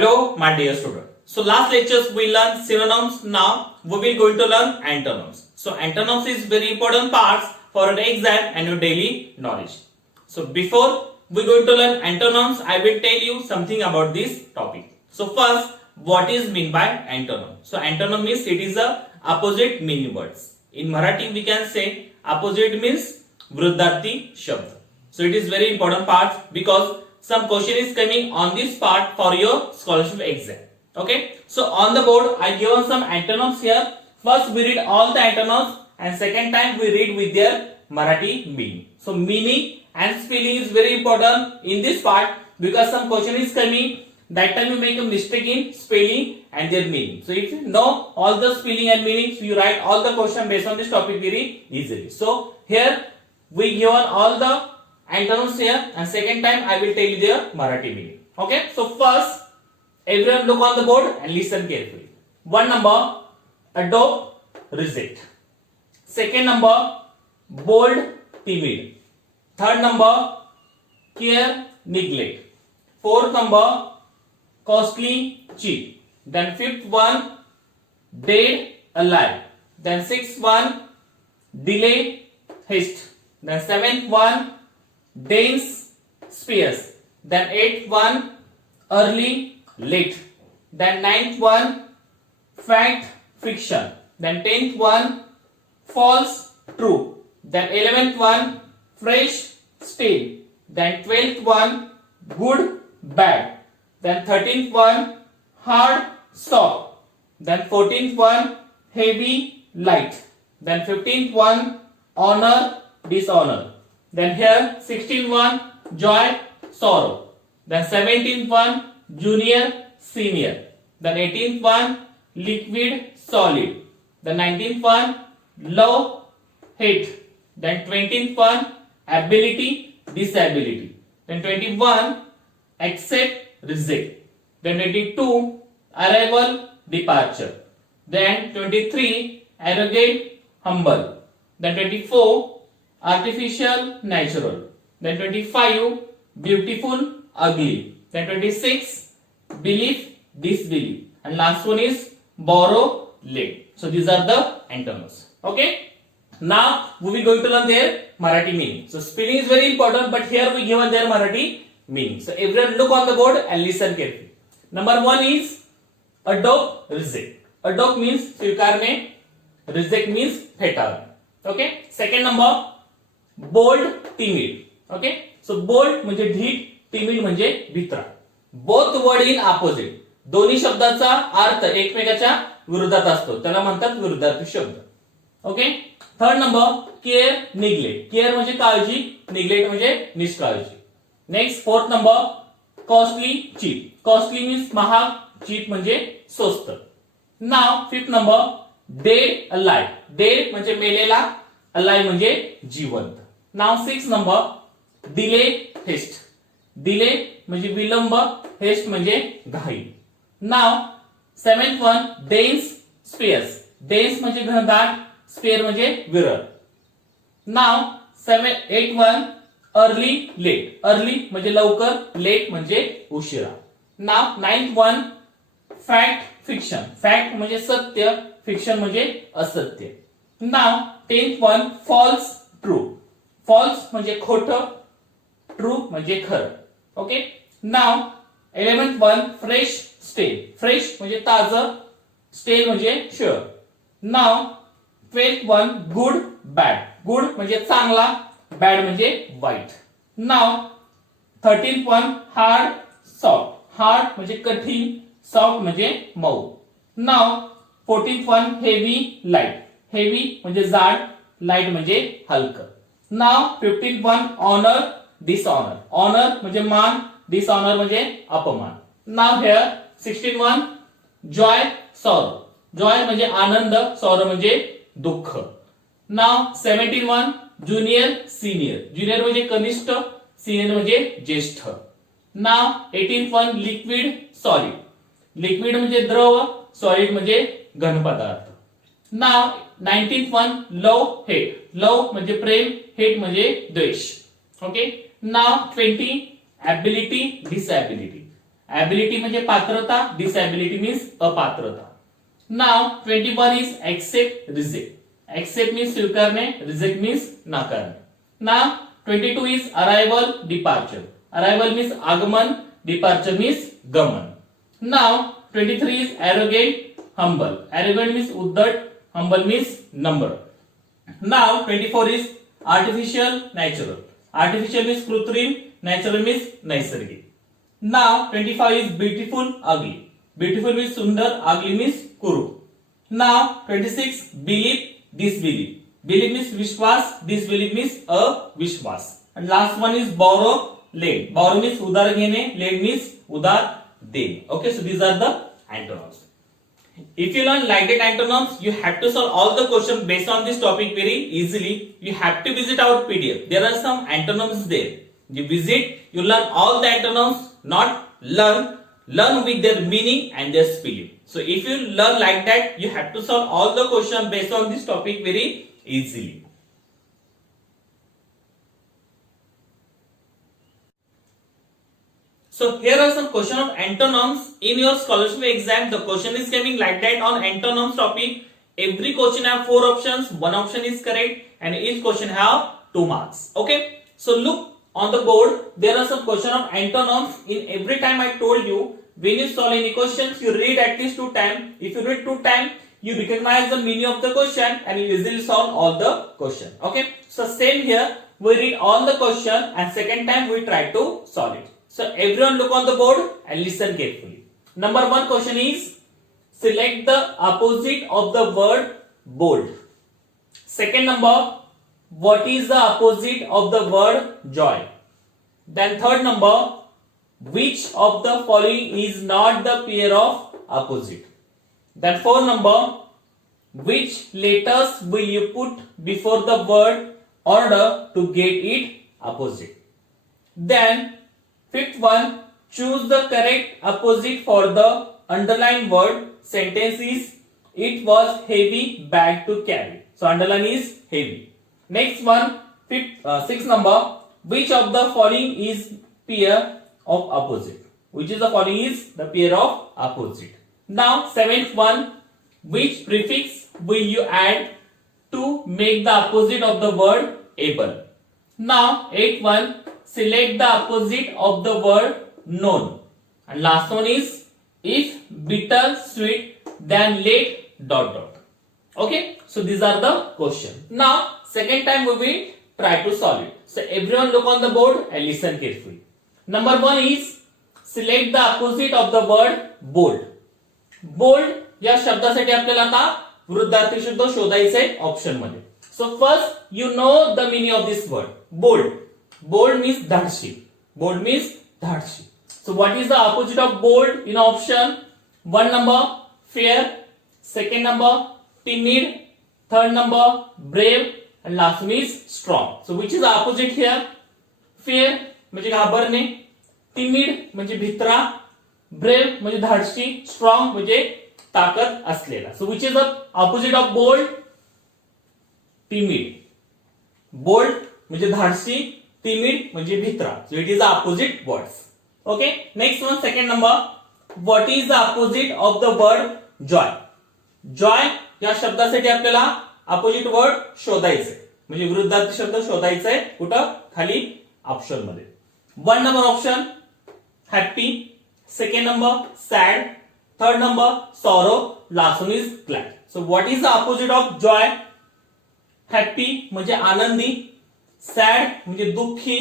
Hello, my dear student. So last lectures we learned synonyms. Now we will going to learn antonyms. So antonyms is very important parts for an exam and your daily knowledge. So before we going to learn antonyms, I will tell you something about this topic. So first, what is mean by antonym? So antonym means it is a opposite meaning words. In Marathi we can say opposite means विरुद्धार्थी शब्द. So it is very important part because some question is coming on this part for your scholarship exam. Okay. So on the board I given some antonyms here. First we read all the antonyms and second time we read with their Marathi meaning. So meaning and spelling is very important in this part because some question is coming. That time you make a mistake in spelling and their meaning. So if you know all the spelling and meanings, you write all the question based on this topic very easily. So here we given all the antonyms here and second time I will tell you their Marathi meaning. Okay. So first everyone look on the board and listen carefully. One number adopt, reject. Second number bold, timid. Third number care, neglect. Fourth number costly, cheap. Then fifth one dead, alive. Then sixth one delay, haste. Then seventh one dense, sparse. Then eighth one early, late. Then ninth one fact, fiction. Then 10th one false, true. Then 11th one fresh, stale. Then 12th one good, bad. Then 13th one hard, soft. Then 14th one heavy, light. Then 15th one honor, dishonor. Then here 16th one joy, sorrow. Then 17th one junior, senior. Then 18th one liquid, solid. Then 19th one love, hate. Then 20th one ability, disability. Then 21 accept, reject. Then 22 arrival, departure. Then 23 arrogant, humble. Then 24 artificial, natural. Then 25 beautiful, ugly. Then 26 belief, disbelief. And last one is borrow, lend. So these are the antonyms. Okay. Now we will going to learn their Marathi meaning. So spelling is very important, but here we given their Marathi meaning. So everyone look on the board and listen carefully. Number one is adopt, reject. Adopt means स्वीकारणे, reject means फेटाळणे. Okay. Second number bold, timid. Okay. So bold म्हणजे ढीठ, timid म्हणजे भित्रा. Both word in opposite. दोन्ही शब्दाचा अर्थ एकमेकाच्या विरोधात असतो, त्याला म्हणतात विरुद्धार्थी शब्द. Okay. Third number care, neglect. Care म्हणजे काळजी, निग्लेक्ट म्हणजे निष्काळजी. Next fourth number costly, cheap. Costly means महाग, चीप म्हणजे स्वस्त. नाव fifth number dead, alive. Dead म्हणजे मेलेला, अलाइव म्हणजे जिवंत. नाव six number delay, haste. Delay म्हणजे विलंब, हेस्ट म्हणजे घाई. नाव seventh one dense, spares. Dense म्हणजे घनदाट, स्पेअर म्हणजे विरळ. नाव eight one early, late. Early म्हणजे लवकर, लेट म्हणजे उशिरा. नाव ninth one fact, fiction. Fact म्हणजे सत्य, फिक्शन म्हणजे असत्य. नाव tenth one false, true. False म्हणजे खोटं, ट्रू म्हणजे खरं. ओके. नाव 11th one fresh, stale. Fresh म्हणजे ताजं, स्टेल म्हणजे शिळ. नाव 12th one good, bad. Good म्हणजे चांगला, बॅड म्हणजे वाईट. नाव 13th one hard, soft. Hard म्हणजे कठीण, सॉफ्ट म्हणजे मऊ. नाव 14th one heavy, light. Heavy म्हणजे जाड, लाईट म्हणजे हलकं. नाव 15th one honour, dishonour. Honour म्हणजे मान, डिसऑनर म्हणजे अपमान. नाव here 16th one joy, sorrow. Joy म्हणजे आनंद, सॉरो म्हणजे दुःख. नाव 17th one junior, senior. Junior म्हणजे कनिष्ठ, सिनियर म्हणजे ज्येष्ठ. नाव 18th one liquid, solid. Liquid म्हणजे द्रव, सॉलिड म्हणजे घन पदार्थ. नाव 19th one love, hate. Love म्हणजे प्रेम, हेट म्हणजे द्वेष. ओके. नाव 20 ability, disability. ability म्हणजे पात्रता, disability means अपात्रता. Now 21 is accept, reject. Accept means स्वीकारणे, reject means नाकारणे. Now 22 is arrival, departure. Arrival means आगमन, departure means गमन. Now 23 is arrogant, humble. Arrogant means उद्धट, humble means number. Now 24 is artificial, natural. Artificial means कृत्रिम, natural means नैसर्गिक. Now 25 is beautiful, ugly. Beautiful means सुंदर, ugly means कुरूप. Now 26 believe, disbelieve. Believe means विश्वास, disbelieve means अविश्वास. And last one is borrow, lend. Borrow means उधार घेणे, lend means उधार देणे. Okay, so these are the antonyms. If you learn like that antonyms, you have to solve all the questions based on this topic very easily. You have to visit our PDF. There are some antonyms there. You visit, you learn all the antonyms, not learn with their meaning and their spelling. So if you learn like that, you have to solve all the questions based on this topic very easily. So here are some question of antonyms in your scholarship exam. The question is coming like that on antonyms topic. Every question have 4 options. One option is correct, and each question have 2 marks. Okay. So look on the board. There are some question of antonyms. In every time I told you, when you solve any questions, you read at least 2 times. If you read 2 times, you recognize the meaning of the question and you easily solve all the question. Okay. So same here. We read all the question and second time we try to solve it. So everyone look on the board and listen carefully. Number 1 question is, select the opposite of the word bold. Second number, what is the opposite of the word joy? Then third number, which of the following is not the pair of opposite? Then fourth number, which letters will you put before the word order to get it opposite? Then fifth one, choose the correct opposite for the underlined word. Sentence is, it was heavy bag to carry. So underline is heavy. Next one, sixth number, which of the following is pair of opposite? Which is the following is the pair of opposite? Now seventh one, which prefix will you add to make the opposite of the word able? Now eighth one, select the opposite of the word known. And last one is, if bitter sweet, then let ... Okay, so these are the question. Now second time we will try to solve it. So everyone look on the board and listen carefully. Number 1 is, select the opposite of the word bold. Bold या शब्दासाठी आपल्याला आता विरुद्धार्थी शब्द शोधायचे option मध्ये. So first you know the meaning of this word bold. Bold means धाडशी. Bold means धाडशी. So what is the opposite of bold in option? 1 number fair, second number timid, third number brave, and last one is strong. So which is the opposite here? Fear म्हणजे घाबरणे, timid म्हणजे भित्रा, brave म्हणजे धाडसी, strong म्हणजे ताकद असलेला. So which is the opposite of bold? Timid. Bold म्हणजे धाडसी, timid म्हणजे भित्रा. So it is the opposite words. Okay. Next one, second number. What is the opposite of the word joy? Joy या शब्दासाठी आपल्याला opposite word शोधायचंय, म्हणजे विरुद्धार्थी शब्द शोधायचंय. कुठं? खाली ऑप्शन मध्ये. 1 number option happy, second number sad, third number sorrow, last one is glad. So what is the opposite of Joy? Happy म्हणजे Anandi, sad म्हणजे दुःखी,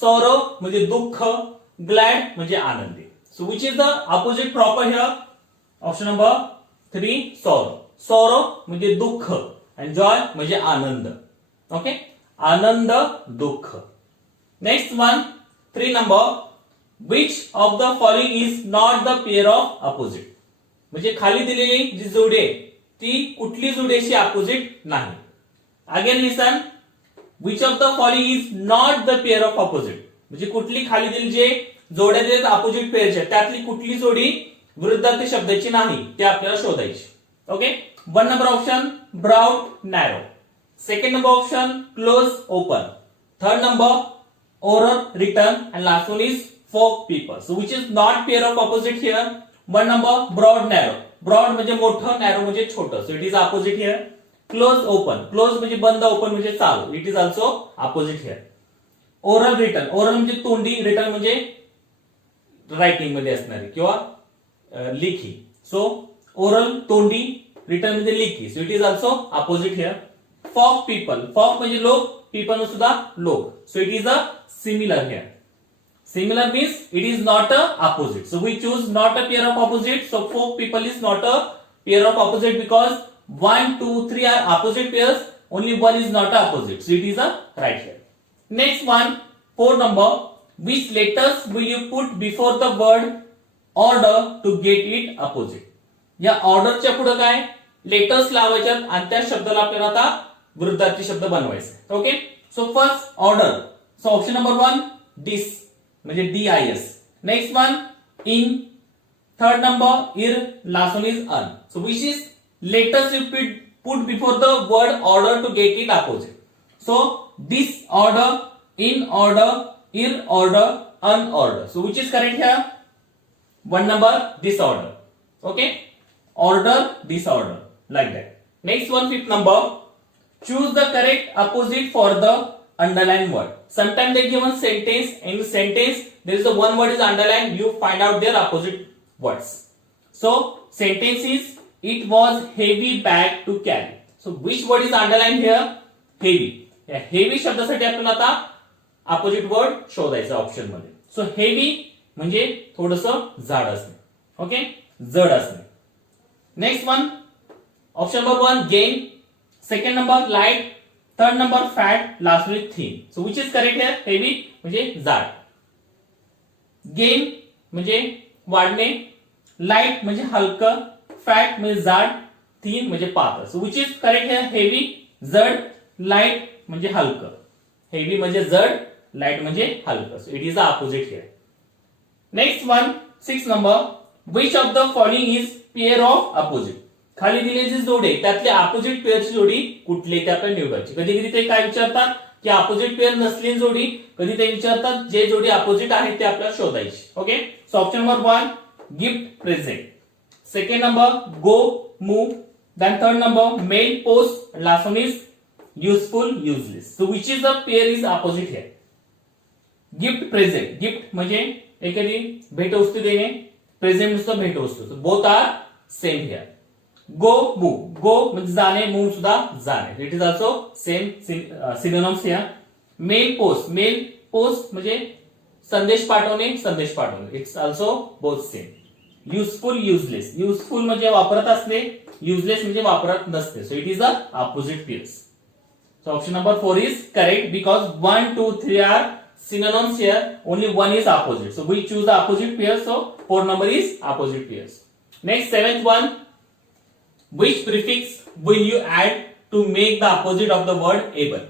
सॉरो म्हणजे दुःख, ग्लॅड म्हणजे आनंदी. So which is the opposite proper here? Option number 3 sorrow. Sorrow म्हणजे दुःख आणि जॉय म्हणजे आनंद. ओके, आनंद दुःख. Next one 3 number. Which of the following is not the pair of opposite? म्हणजे खाली दिलेली जी जोडी आहे ती कुठली जोडीशी ऑपोजिट नाही. Again listen, which of the following is not the pair of opposite? म्हणजे कुठली खाली दिलेली जे जोड्या दिलेत ऑपोजिट पेअरच्या त्यातली कुठली जोडी विरुद्धार्थी शब्दाची नाही ते आपल्याला शोधायची. Okay. 1 number option broad narrow, second number option close open, third number oral return, and last one is folk people. So which is not pair of opposite here. One number broad narrow. Broad म्हणजे मोठं, narrow म्हणजे छोटं. So it is opposite here. Close open. Close म्हणजे बंद, open म्हणजे चालू. It is also opposite here. Oral written. Oral म्हणजे तोंडी, written म्हणजे रायटिंग मध्ये असणारी किंवा लिखी. सो ओरल तोंडी, written म्हणजे लिखी. सो it is also opposite here. folk people. folk म्हणजे लोक, people सुद्धा लोक. सो it is a similar here. Similar means it is not a opposite. So we choose not a pair of opposite. So folk people is not a pair of opposite because 1, 2, 3 are opposite pairs. Only one is not a opposite. So it is a right here. Next one, 4 number. Which letters will you put before the word order to get it opposite? या ऑर्डरच्या पुढे काय letters लावायच्यात आणि त्या शब्दाला आपल्याला आता विरुद्धार्थी शब्द बनवायचे. Okay. So first order. So option number 1 dis म्हणजे DIS. Next one in. Third number ir. Last one is un. So which is letters you put before the word order to get it opposite. So disorder, in order, ir order, unorder. So which is correct here? One number disorder. Okay. Order, disorder, like that. Next one, 5th number. Choose the correct opposite for the underlined word. Sometimes they give one sentence. In sentence there is a one word is underlined. You find out their opposite words. So sentence is it was heavy bag to carry. So which word is underlined here? Heavy. या heavy शब्दासाठी आपल्याला आता opposite word शोधायचा option मध्ये. सो heavy म्हणजे थोडंसं जाड असणे. Okay. जड असणे. Next one option number 1 gain. Second number light. Third number fat. Last one thin. So which is correct here? Heavy म्हणजे जाड. गेन म्हणजे वाढणे. लाइट म्हणजे हलकं. फॅट म्हणजे जाड. थिन म्हणजे पातळ. So which is correct here? Heavy जड. लाइट म्हणजे हलकं. हेवी म्हणजे जड. लाइट म्हणजे हलकं. So it is the opposite here. Next one 6 number. Which of the following is pair of opposite. खाली दिलेली जी जोडी त्यातली अपोजिट पेअरची जोडी कुठली ते आपण निवडायची. कधी कधी ते काय विचारतात की अपोजिट पेअर नसलेली जोडी. कधी ते विचारतात जे जोडी अपोजिट आहे ते आपल्याला शोधायची. Okay. So option number 1 gift present. Second number go move. Then third number mail post. Last one is useful useless. So which is the pair is opposite here? Gift present. Gift म्हणजे एखादी भेटवस्तू देणे. Present नुसतं भेटवस्तू. Both are same here. Go move. Go म्हणजे जाणे. Move सुद्धा जाणे. It is also same synonyms here. Mail post. Mail post म्हणजे संदेश पाठवणे. संदेश पाठवणे. It's also both same. Useful useless. Useful म्हणजे वापरत असणे. युजलेस म्हणजे वापरत नसते. सो it is the opposite pairs. So option number 4 is correct because 1, 2, 3 are synonyms here. Only one is opposite. So we choose the opposite pair. So 4 number is opposite pairs. Next 7th one. Which prefix will you add to make the opposite of the word able?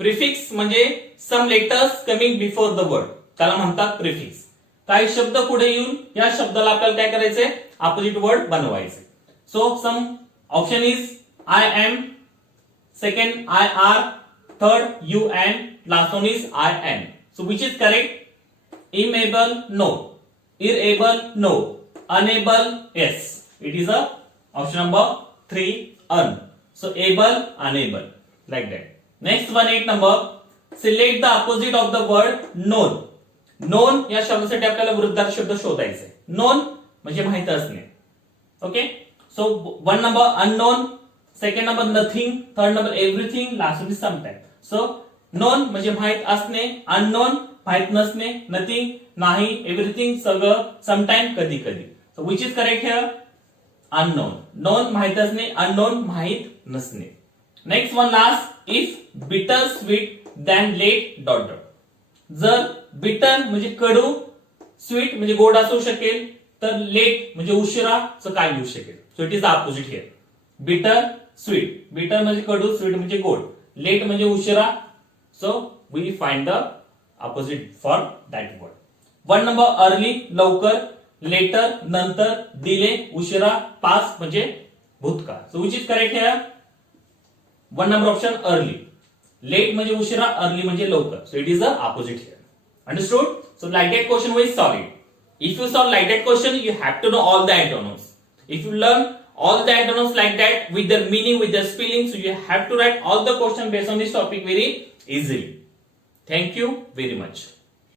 Prefix म्हणजे some letters coming before the word. त्याला म्हणतात prefix. काही शब्द पुढे येऊन या शब्दाला आपल्याला काय करायचंय? opposite word बनवायचे. So some option is I am. Second I are. Third you and. Last one is I am. So which is correct? Imable no. Irable no. Unable yes. It is a option number 3 un. So able unable like that. Next one 8 number. Select the opposite of the word known. Known या शब्दासाठी आपल्याला विरुद्धार्थी शब्द शोधायचे. Known म्हणजे माहित असणे. Okay. So 1 number unknown. Second number nothing. Third number everything. Last one is sometime. So known म्हणजे माहित असणे. अननोन माहित नसणे. नथिंग नाही. एव्हरीथिंग सगळं. समटाइम कधी कधी. So which is correct here? Unknown. Known माहित असणे. अननोन माहित नसणे. Next one last. If bitter sweet than late dot dot. जर बिटर म्हणजे कडू. स्वीट म्हणजे गोड असू शकेल. तर लेट म्हणजे उशिराचं काय येऊ शकेल? So it is the opposite here. Bitter sweet. Bitter म्हणजे कडू. स्वीट म्हणजे गोड. लेट म्हणजे उशिरा. So we find the opposite for that word. 1 number early लवकर. लेटर नंतर. डिले उशिरा. पास्ट म्हणजे भूतकाळ. So which is correct here? 1 number option early. Late म्हणजे उशिरा. अर्ली म्हणजे लवकर. So it is the opposite here. Understood? So like that question will solve it. If you solve like that question, you have to know all the antonyms. If you learn all the antonyms like that with their meaning, with their spelling, so you have to write all the question based on this topic very easily. Thank you very much.